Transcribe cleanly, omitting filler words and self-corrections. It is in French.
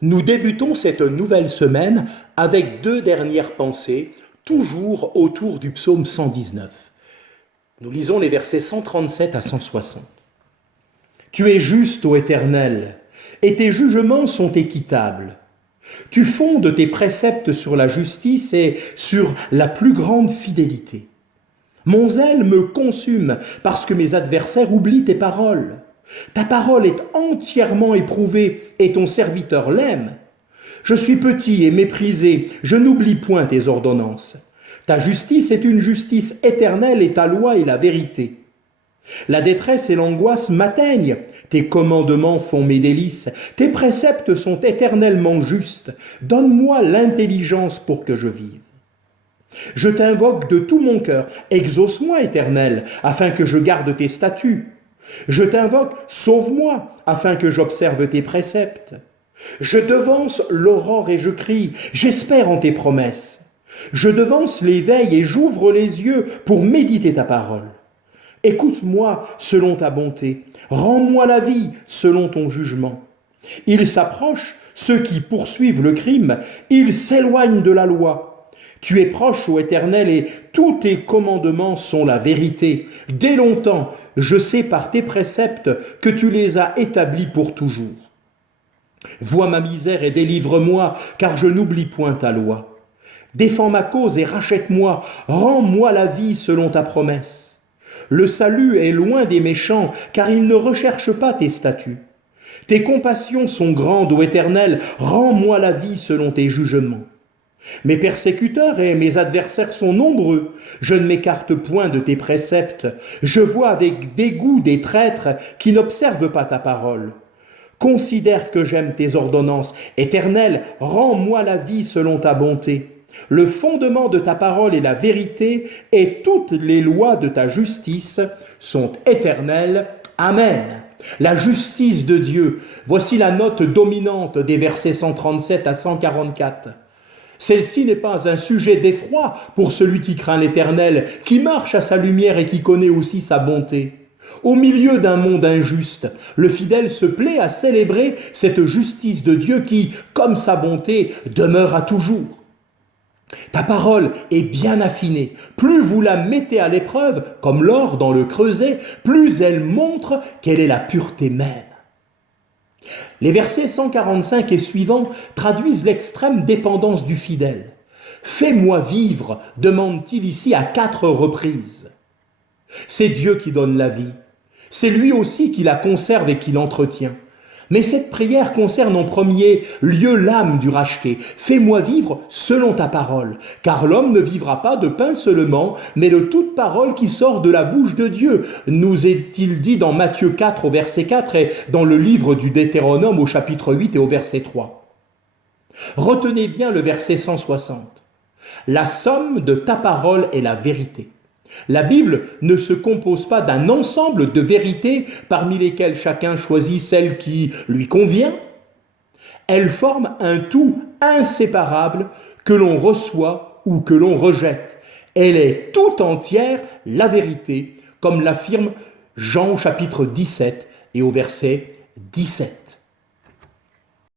Nous débutons cette nouvelle semaine avec deux dernières pensées, toujours autour du psaume 119. Nous lisons les versets 137 à 160. Tu es juste, ô Éternel, et tes jugements sont équitables. Tu fondes tes préceptes sur la justice et sur la plus grande fidélité. Mon zèle me consume parce que mes adversaires oublient tes paroles. Ta parole est entièrement éprouvée et ton serviteur l'aime. Je suis petit et méprisé, je n'oublie point tes ordonnances. Ta justice est une justice éternelle et ta loi est la vérité. La détresse et l'angoisse m'atteignent, tes commandements font mes délices, tes préceptes sont éternellement justes. Donne-moi l'intelligence pour que je vive. Je t'invoque de tout mon cœur, exauce-moi, Éternel, afin que je garde tes statuts. Je t'invoque, sauve-moi, afin que j'observe tes préceptes. Je devance l'aurore et je crie, j'espère en tes promesses. Je devance l'éveil et j'ouvre les yeux pour méditer ta parole. Écoute-moi selon ta bonté, rends-moi la vie selon ton jugement. Ils s'approchent, ceux qui poursuivent le crime, ils s'éloignent de la loi. Tu es proche, ô Éternel, et tous tes commandements sont la vérité. Dès longtemps, je sais par tes préceptes que tu les as établis pour toujours. Vois ma misère et délivre-moi, car je n'oublie point ta loi. Défends ma cause et rachète-moi, rends-moi la vie selon ta promesse. Le salut est loin des méchants, car ils ne recherchent pas tes statuts. Tes compassions sont grandes, ô Éternel, rends-moi la vie selon tes jugements. Mes persécuteurs et mes adversaires sont nombreux. Je ne m'écarte point de tes préceptes. Je vois avec dégoût des traîtres qui n'observent pas ta parole. Considère que j'aime tes ordonnances. Éternel, rends-moi la vie selon ta bonté. Le fondement de ta parole est la vérité, et toutes les lois de ta justice sont éternelles. Amen. La justice de Dieu, voici la note dominante des versets 137 à 144. Celle-ci n'est pas un sujet d'effroi pour celui qui craint l'Éternel, qui marche à sa lumière et qui connaît aussi sa bonté. Au milieu d'un monde injuste, le fidèle se plaît à célébrer cette justice de Dieu qui, comme sa bonté, demeure à toujours. Ta parole est bien affinée. Plus vous la mettez à l'épreuve, comme l'or dans le creuset, plus elle montre quelle est la pureté même. Les versets 145 et suivants traduisent l'extrême dépendance du fidèle. « Fais-moi vivre » demande-t-il ici à 4 reprises. C'est Dieu qui donne la vie. C'est lui aussi qui la conserve et qui l'entretient. Mais cette prière concerne en premier lieu l'âme du racheté. Fais-moi vivre selon ta parole, car l'homme ne vivra pas de pain seulement, mais de toute parole qui sort de la bouche de Dieu, nous est-il dit dans Matthieu 4 au verset 4 et dans le livre du Deutéronome au chapitre 8 et au verset 3. Retenez bien le verset 160. La somme de ta parole est la vérité. La Bible ne se compose pas d'un ensemble de vérités parmi lesquelles chacun choisit celle qui lui convient. Elle forme un tout inséparable que l'on reçoit ou que l'on rejette. Elle est tout entière la vérité, comme l'affirme Jean au chapitre 17 et au verset 17.